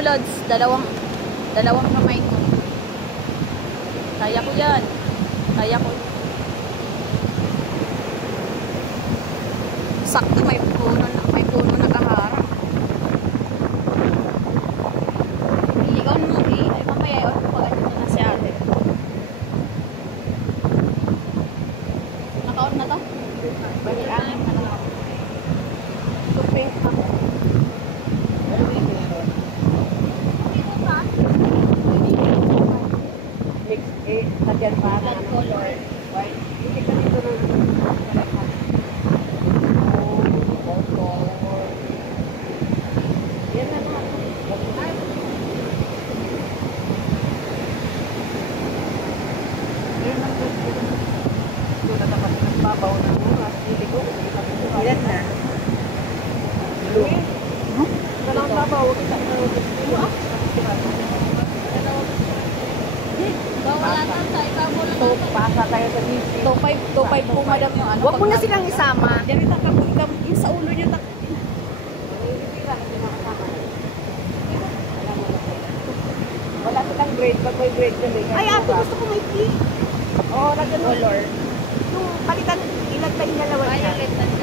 mo, Lods. Dalawang kamay ko. Kaya ko yan. Kaya ko. Sakto may puno nakaharap. I-on mo eh. Ay mamaya i-on mo pag ano na si ate. Naka-on na to? Bali anim na lang. Tuping pa. Mix eh, sadyan pa. Blood color. White. Hindi ka dito ng yan na naman. Babaw na mo, hindi ko. Ilan na? Dalawang babaw. Wala na sa ikaw mo lang. So, pasa tayo sa busy. 2.5 po madam yung ano. Huwag mo na silang isama. Diyan ito, yung sa ulo niyo. Wala silang grade. Pag may grade yun. Ay, ato gusto ko may pink. Oo, Color. Yung palitan, ilan pa yung dalawa niya. Violet and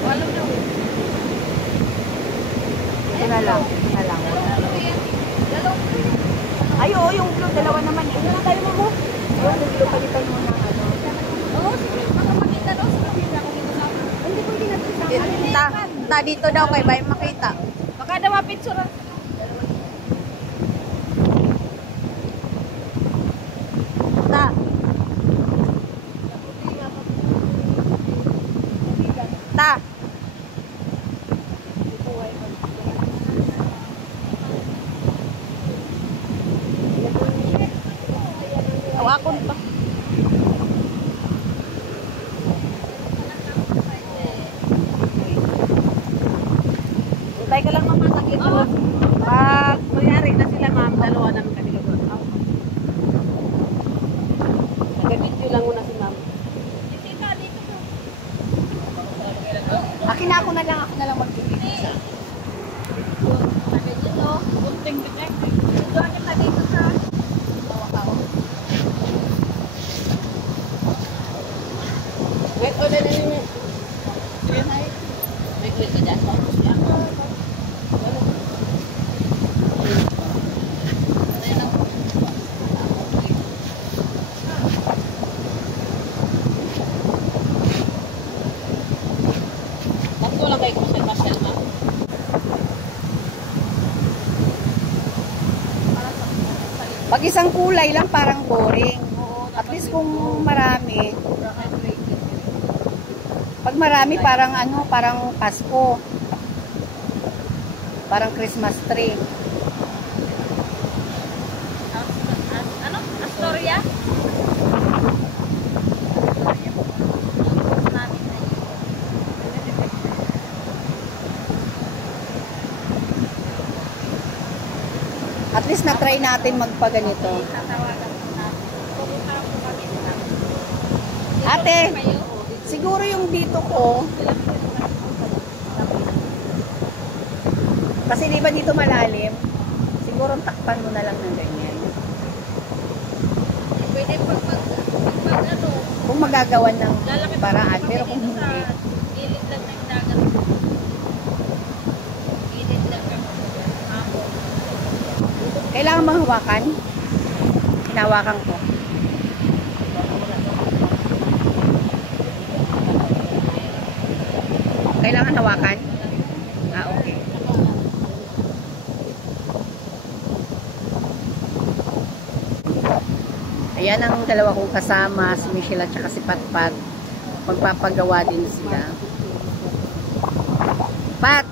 wala daw. Ito na lang. Ito na lang. Ay, oo, yung blue. Dalawa naman. Ano na tayo mo mo? Yung blue, palitan mo na ano. Oo, sige. Baka makita daw sa kapila kung dito na. Hindi ko ginagawa. Ta dito daw kay Bay makita. Baka daw mapitsura. Ta. Ta. Awakon pa. Utay ka lang mamasakit. Pag mayari na sila ma'am, dalawa namin kanila doon. Nag-video lang muna si ma'am. Akin na ako na lang. Ako na lang magbibigay. Sabi dito, bunting bitek. Doon ka dito sa bawakaw. Wait, o na ninyo. Wait ka dyan. Tatlo lang kayo kung Marcel ma'am. Pag isang kulay lang, parang boring. At least kung marami. Pag marami, parang ano, parang Pasko. Parang Christmas tree. Ano? Astoria? At least na-try natin magpaganito. Ate, siguro yung dito ko, kasi di ba dito malalim, siguro takpan mo na lang ng ganyan. Pwede pag ano, Kung magagawan ng lalaki paraan, pero kung dito sa hindi, gilid lang ng dagat. Gilid lang ng hapon. kailangan bang hawakan? Hinawakan ko. Kailangan hawakan? Ah, okay. Ayan ang dalawa kong kasama, si Michelle at saka si Patpat. Magpapagawa din sila. Pat!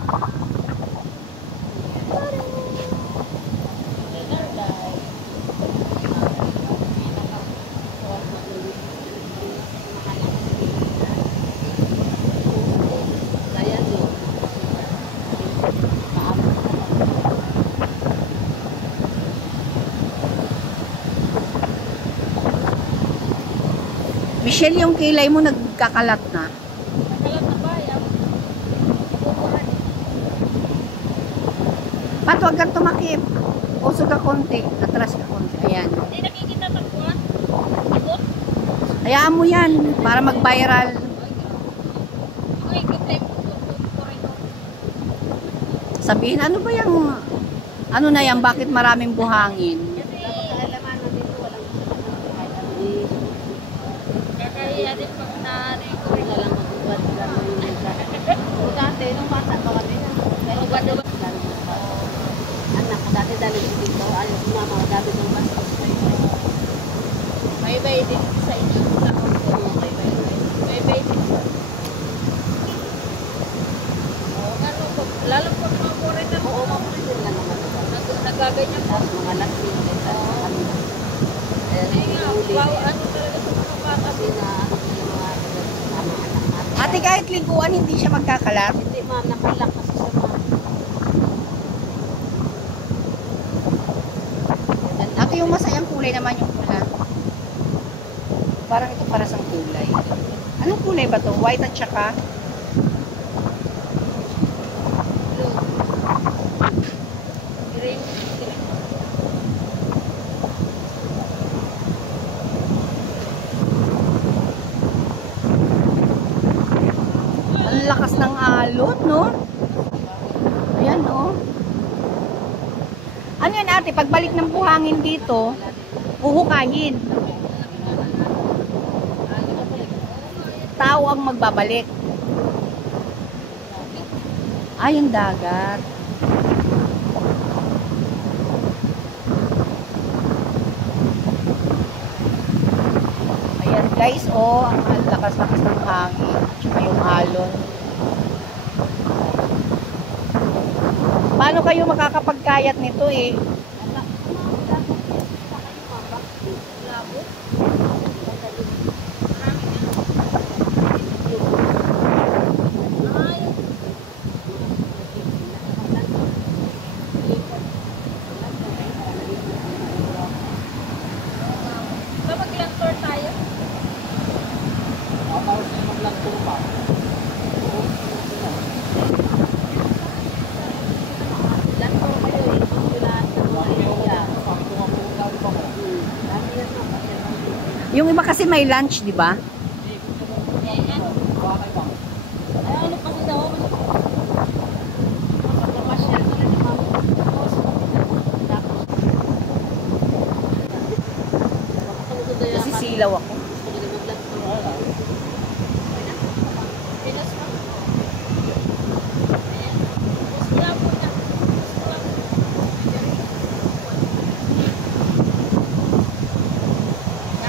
Michelle, yung kilay mo nagkakalat na. Nakalat na ba? Pat, huwag kang tumakip. Uso ka konti. Atras ka konti. Ayan. Hindi nakikita takbuhan. Ikot. Hayaan mo yan para mag-viral. Ay, ikot tayo. Corridor. Sabihin, ano ba yung... Ano na yan? Bakit maraming buhangin? Kasi, kakahiya din pag na-record na lang magbubuhat ka. Dati, nung bata pa kami na. Pero ba Anak, dati dali dito. Ayaw ko mama, dati nung bata. Bye-bye din sa inyo. Bye-bye din. Oo, ano po. Lalo pag mga foreigner. Oo, mamulitin lang naman. Nagaganyan po. Tapos mga lasing. Ay nga, wow, ano talaga sa mga bata. Ate, kahit liguan, hindi siya magkakalat. Hindi ma'am, nakalak kasi sa ma'am. Ate, yung masayang kulay naman yung pula. Parang ito para sa kulay. Anong kulay ba to? White at saka? Green. Ang lakas ng alon, no? Ayan, no? Ano yan, ate? Pagbalik ng buhangin dito, huhukayin. Tao ang magbabalik. Ay, yung dagat. Ayan, guys, oh, ang lakas-lakas ng hangin. Tsaka yung alon. Paano kayo makakapagkayat nito eh? So, mag-land tour tayo. Land tour kayo eh. Yung lahat ng mga area. Yung iba kasi may lunch, di ba? Ay, ano kasi daw? Pagkamasyal na ni ma'am. Kasi silaw ako. Pinas pa. Ayan. Tapos wala po na.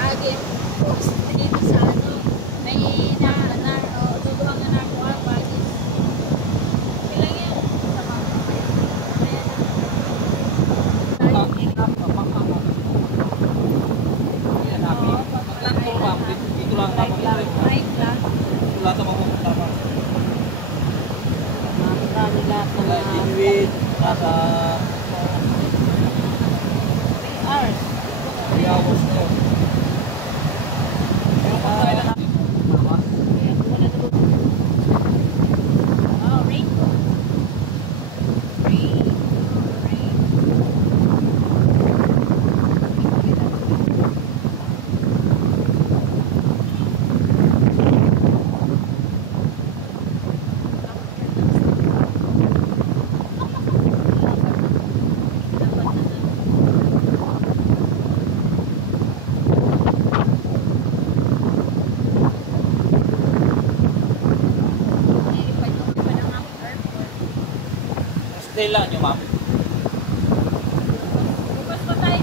Lagi. Dito sa ano, may duduhang na nakuha, bagis. Kailan yan? Sa mga. Oh, rainbow. Rain. Stay lang nyo, ma'am. Bukas pa tayo.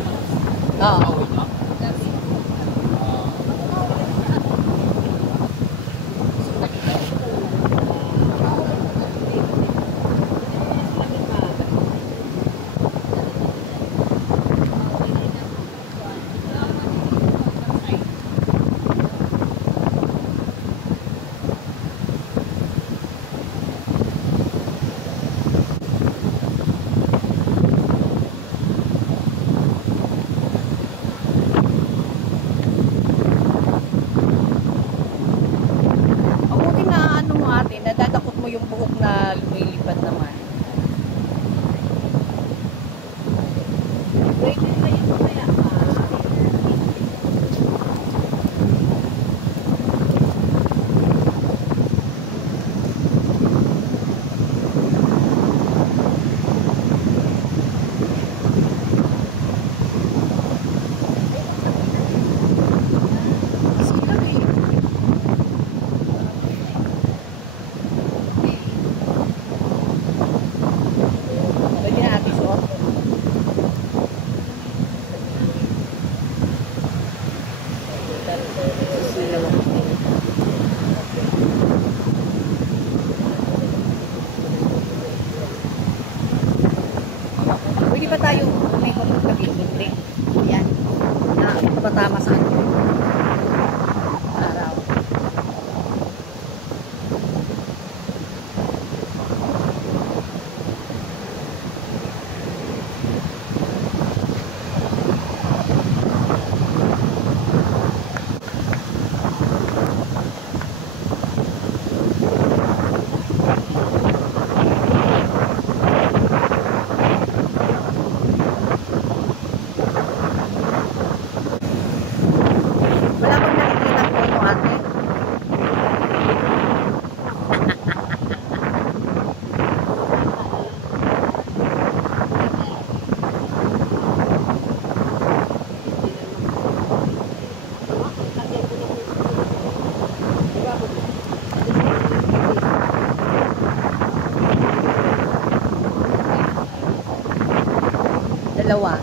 Oo. Gabi. dalawa.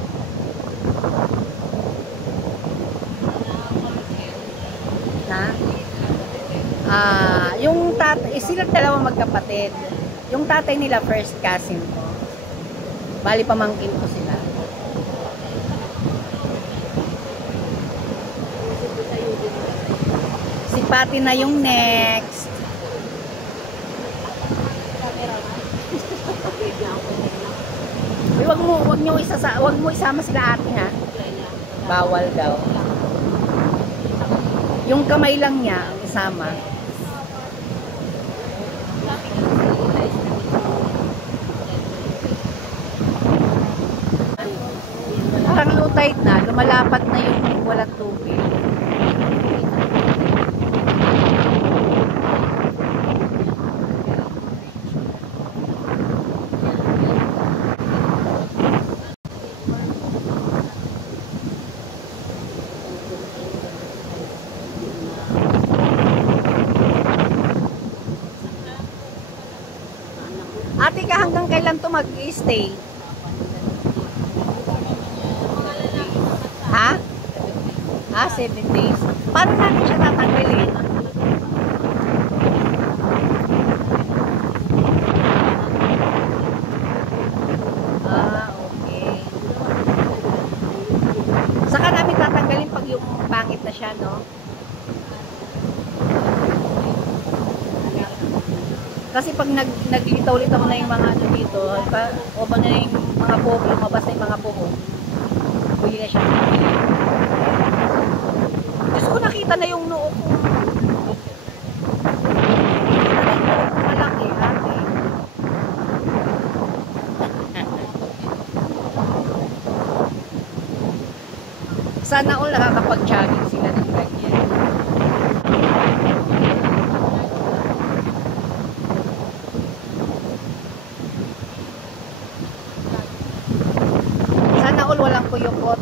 Na? Yung tatay, silang dalawa magkapatid. Yung tatay nila first cousin ko. Bali pamangkin ko sila. Si Pati na yung next. Uy, wag mo isama sila ate ha. Bawal daw. Yung kamay lang niya ang isama. Parang low tide na, lumalapat na yung walang tubig. Ate ka hanggang kailan to mag-stay? Ha? 7 days. Paano natin siya tatanggalin? Okay. Saka namin tatanggalin pag yung pangit na siya, no? Kasi pag naglitaw-litaw na yung mga ano dito, o ba na yung mga buhok, lumabas na yung mga buhok, huli na siya. Diyos ko, nakita na yung noo ko. Malaki, ate. Sana all nakakapag-jogging sila ng ganyan. Walang kuyukot.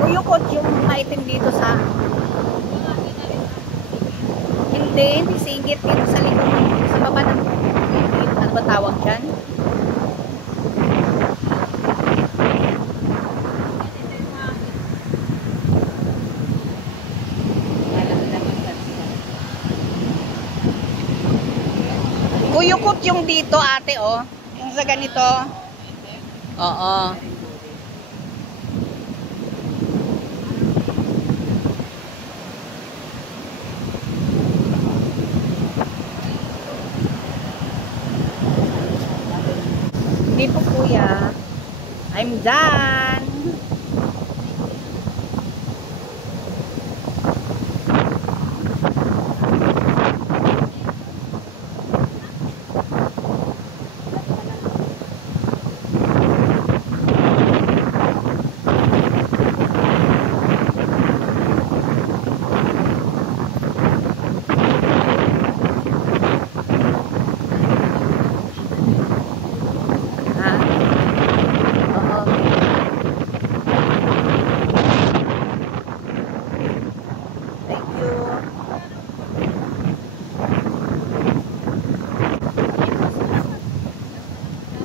Kuyukot yung maitim dito sa hindi singit dito sa likod sa baba ng ano ba tawag dyan? Kuyukot yung dito, ate, oh. Yung sa ganito. Oo. Hindi po, kuya. I'm done.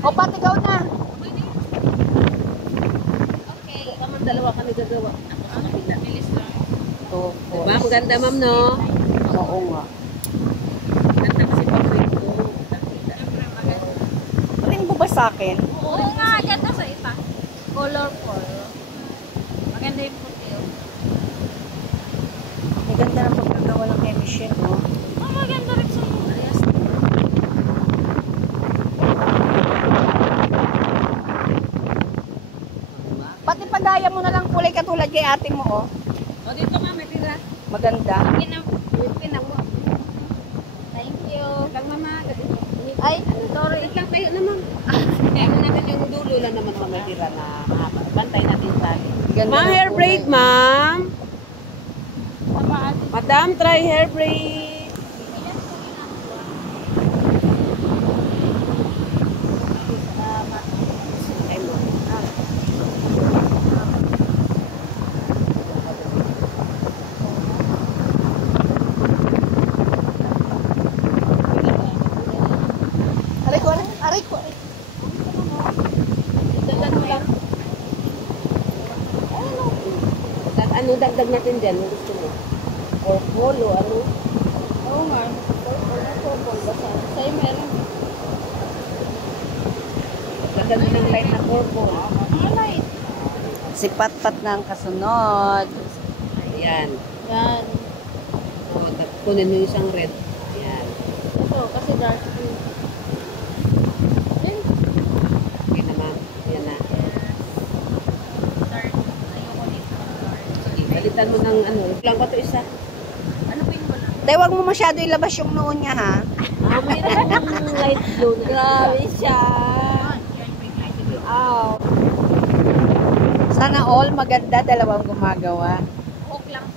O, pati ikaw na. Okay. Kamang dalawa kami gagawa. Ako sa kabila. Bilis lang. Ito, Diba? Maganda, ma'am, no? Oo nga. Ganda kasi paborito ko. Siyempre maganda. Tingin mo ba sa akin? Oo nga, ganda sa iba. Colorful. Maganda yung puti. Ang ganda ng pagkagawa ng emission, no? Oh, maganda rin sa iyo. Ayos. Pati padaya mo na lang kulay katulad kay ate mo, oh. O, dito, ma'am, may tira. Maganda. Pinang mo. Thank you. Kang mama. Ay, sorry. Wait lang tayo na, ma'am. Kaya mo natin yung dulo lang naman mga tira na mahaba. Bantay natin sa akin. Ganda Ma'am, ng hair kulay. braid, ma'am. Napaan. Madam, try hair braid. Ano dagdag natin dyan? Ano gusto mo? Or polo, ano? Oo nga. Purple. Basta. Sa'yo meron. Dagdag mo ng light na purple. Mga light. Si Patpat na ang kasunod. Ayan. Yan. O, kunin mo yung isang red. Ayan. Ito, kasi dark blue. Yan. Okay naman. Ayan na. Dark. Ayoko nito. Sige, balitan mo ng ano. Lang pa ito isa. Ano pa yung wala? Tay, wag mo masyado ilabas yung noon niya, ha? Mayroon akong light blue. Grabe siya. Ow. Sana all maganda, dalawang gumagawa. Hook lang.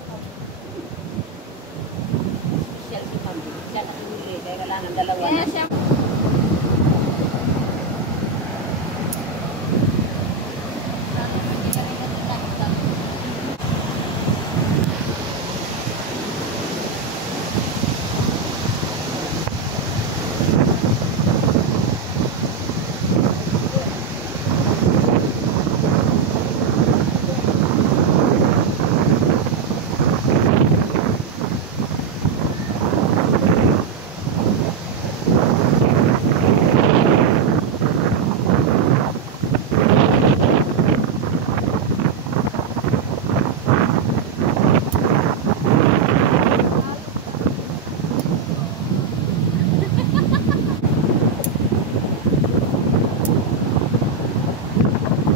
Special si Pambi. Siya na pinili. Kaya kailangan dalawa Kaya na. siya.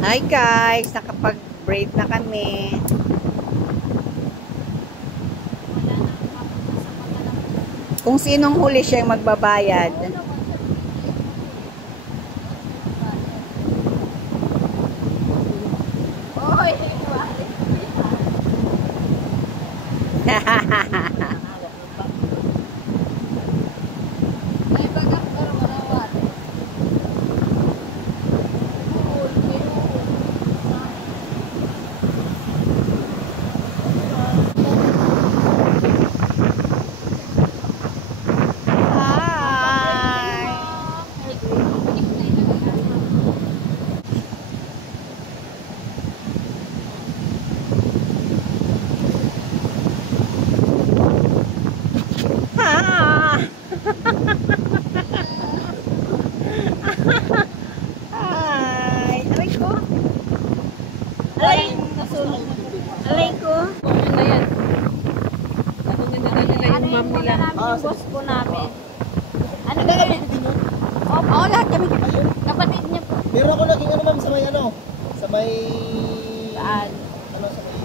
Hi guys, nakapag-braid na kami. Kung sinong huli siya yung magbabayad. Oy! May bagak pero malawat. Hi! Ah! Hi! Aray ko! Aray! Aray ko! Ano yan? Tanungin na nila yung ma'am nila. Yung boss po namin. Ano gagawin? Oo, lahat kami. Kapatid niya po. Meron ako naging ano ma'am sa may ano? Sa may... Saan? Ano sa may...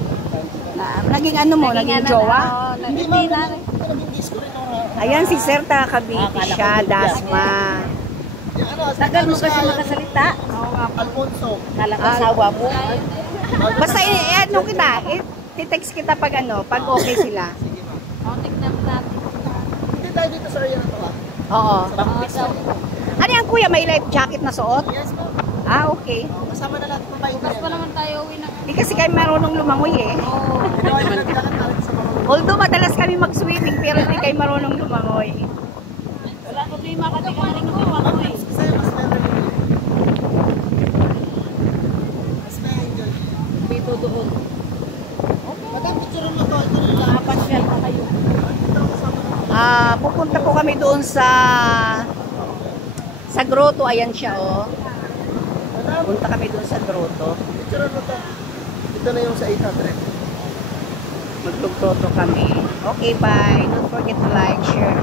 Naging ano mo? Naging jowa? Hindi ma'am, naging disco rin ako. Ayan si Sir Takabiti siya, Dasma. Yung ano, Tagal mo kasi makasalita. Alfonso. Kala kasawa mo. Basta ano kita, i-text kita pag ano, pag okay sila. Sige ma'am. O, tignan natin. Hindi tayo dito sa area na to ah. Oo. Daw. Ano yan kuya, may life jacket na suot? Yes ma'am. Ah, okay. Kasama na lahat ng babae Bukas pa naman tayo uwi ng... Di kasi kayo marunong lumangoy eh. Oo. Ito ay nagkakat natin sa mga... Although madalas kami mag-swimming pero hindi kayo marunong lumangoy. Wala ko kayo makatigaling ko. Ako eh. Kasi mas meron rin. Mas may enjoy. Dito doon. Madam, picture mo to. Ito rin lang. Apat siya pa kayo. Ito kasama na. Pupunta po kami doon sa grotto, ayan siya oh. Madam, Punta kami doon sa grotto. picture mo to. Ito na yung sa 800. Magtugtoto kami. Okay, bye. Don't forget to like, share,